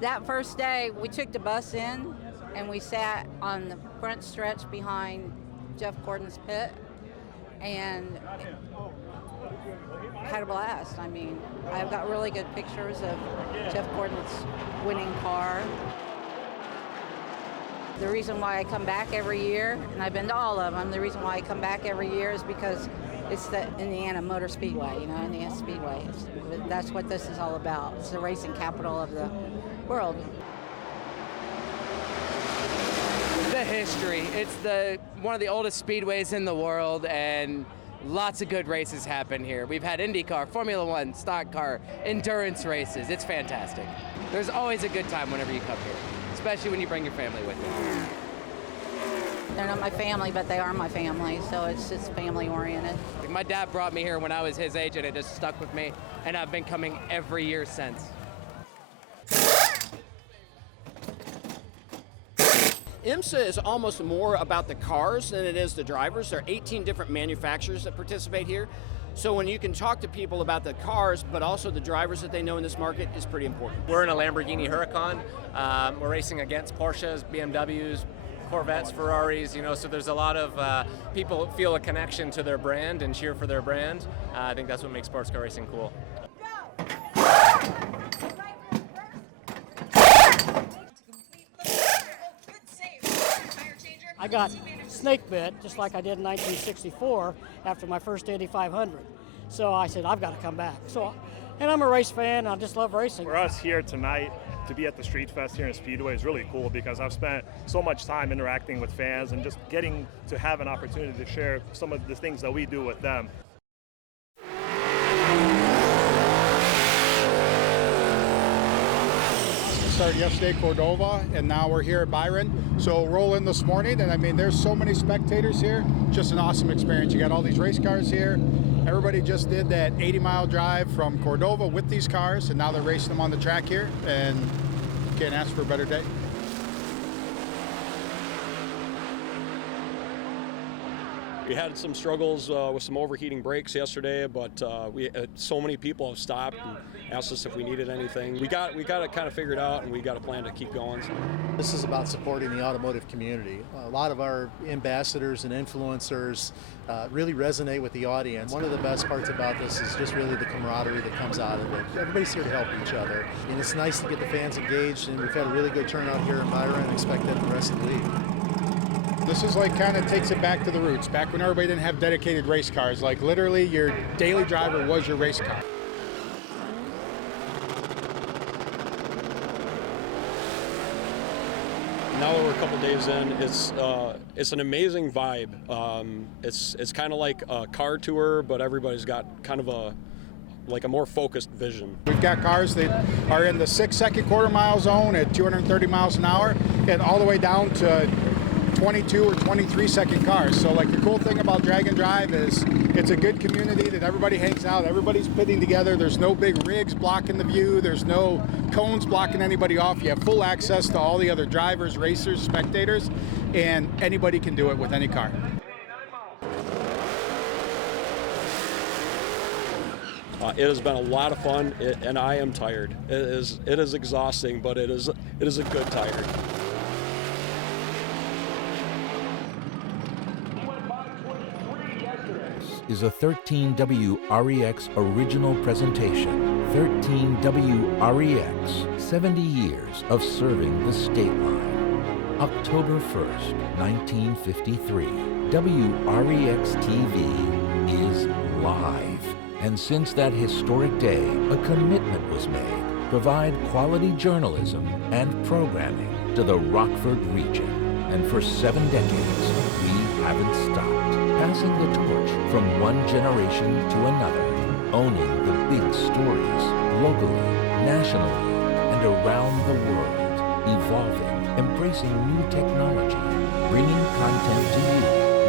That first day, we took the bus in and we sat on the front stretch behind Jeff Gordon's pit and had a blast. I mean, I've got really good pictures of Jeff Gordon's winning car. The reason why I come back every year, and I've been to all of them, the reason why I come back every year is because it's the Indiana Motor Speedway, Indiana Speedway. That's what this is all about. It's the racing capital of the world. The history. It's one of the oldest speedways in the world, and lots of good races happen here. We've had IndyCar, Formula One, stock car, endurance races. It's fantastic. There's always a good time whenever you come here, especially when you bring your family with you. They're not my family, but they are my family, so it's family oriented. My dad brought me here when I was his age, and it just stuck with me, and I've been coming every year since. IMSA is almost more about the cars than it is the drivers. There are 18 different manufacturers that participate here. So when you can talk to people about the cars, but also the drivers that they know in this market is pretty important. We're in a Lamborghini Huracan. We're racing against Porsches, BMWs, Corvettes, Ferraris, so there's a lot of people feel a connection to their brand and cheer for their brand. I think that's what makes sports car racing cool. I got snake bit, just like I did in 1964 after my first Indy 500. So I said, I've got to come back. And I'm a race fan, I just love racing. For us here tonight, to be at the Street Fest here in Speedway is really cool because I've spent so much time interacting with fans and just getting to have an opportunity to share some of the things that we do with them. Started yesterday Cordova, and now we're here at Byron. So roll in this morning, and I mean, there's so many spectators here. Just an awesome experience. You got all these race cars here. Everybody just did that 80-mile drive from Cordova with these cars, and now they're racing them on the track here, and can't ask for a better day. We had some struggles with some overheating brakes yesterday, but so many people have stopped and asked us if we needed anything. We got it kind of figured out, and we got a plan to keep going. This is about supporting the automotive community. A lot of our ambassadors and influencers really resonate with the audience. One of the best parts about this is just really the camaraderie that comes out of it. Everybody's here to help each other, and it's nice to get the fans engaged, and we've had a really good turnout here in Byron and expect that the rest of the week. This is like kind of takes it back to the roots, back when everybody didn't have dedicated race cars. Like literally your daily driver was your race car. Now that we're a couple days in, it's an amazing vibe. It's kind of like a car tour, but everybody's got kind of a more focused vision. We've got cars that are in the 6-second quarter mile zone at 230 miles an hour, and all the way down to 22 or 23 second cars. So like the cool thing about Drag and Drive is it's a good community that everybody hangs out, everybody's pitting together, there's no big rigs blocking the view, there's no cones blocking anybody off, you have full access to all the other drivers, racers, spectators, and anybody can do it with any car. It has been a lot of fun, and I am tired. It is exhausting, but it is a good tired. Is a 13W-REX original presentation. 13W-REX, 70 years of serving the state line. October 1st, 1953. WREX TV is live. And since that historic day, a commitment was made. Provide quality journalism and programming to the Rockford region. And for 7 decades, we haven't stopped. Passing the torch from one generation to another, owning the big stories, locally, nationally, and around the world, evolving, embracing new technology, bringing content to you,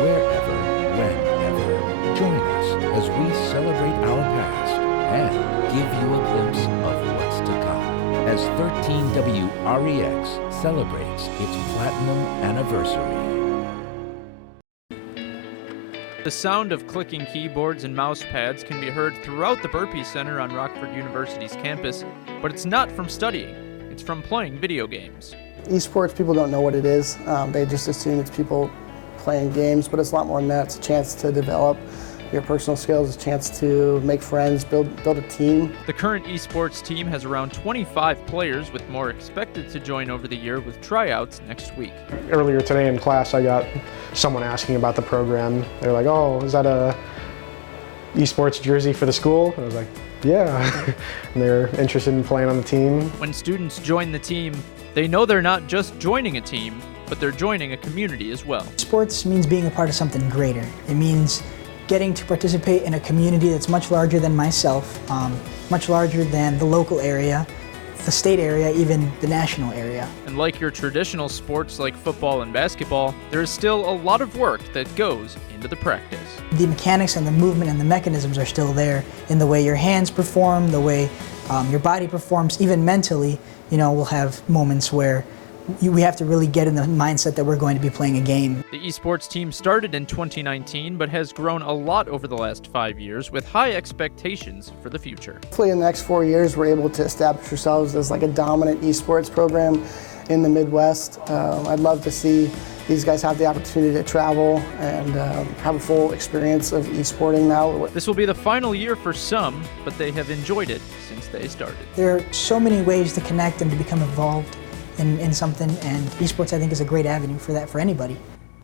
wherever, whenever. Join us as we celebrate our past and give you a glimpse of what's to come, as 13W-REX celebrates its platinum anniversary. The sound of clicking keyboards and mouse pads can be heard throughout the Burpee Center on Rockford University's campus, but it's not from studying. athletes from playing video games. Esports, people don't know what it is. They just assume it's people playing games, but it's a lot more than that. It's a chance to develop your personal skills, a chance to make friends, build a team. The current esports team has around 25 players, with more expected to join over the year with tryouts next week. Earlier today in class, I got someone asking about the program. They're like, "Oh, is that a esports jersey for the school?" And I was like, "Yeah." And they're interested in playing on the team. When students join the team, they know they're not just joining a team, but they're joining a community as well. Sports means being a part of something greater. It means getting to participate in a community that's much larger than myself, much larger than the local area, the state area, even the national area. And like your traditional sports like football and basketball, there is still a lot of work that goes into the practice. The mechanics and the movement and the mechanisms are still there in the way your hands perform, the way your body performs, even mentally. You know, we'll have moments where we have to really get in the mindset that we're going to be playing a game. The esports team started in 2019, but has grown a lot over the last 5 years with high expectations for the future. Hopefully in the next 4 years, we're able to establish ourselves as like a dominant esports program in the Midwest. I'd love to see these guys have the opportunity to travel and have a full experience of esporting now. This will be the final year for some, but they have enjoyed it since they started. There are so many ways to connect and to become involved in something, and esports I think is a great avenue for that for anybody.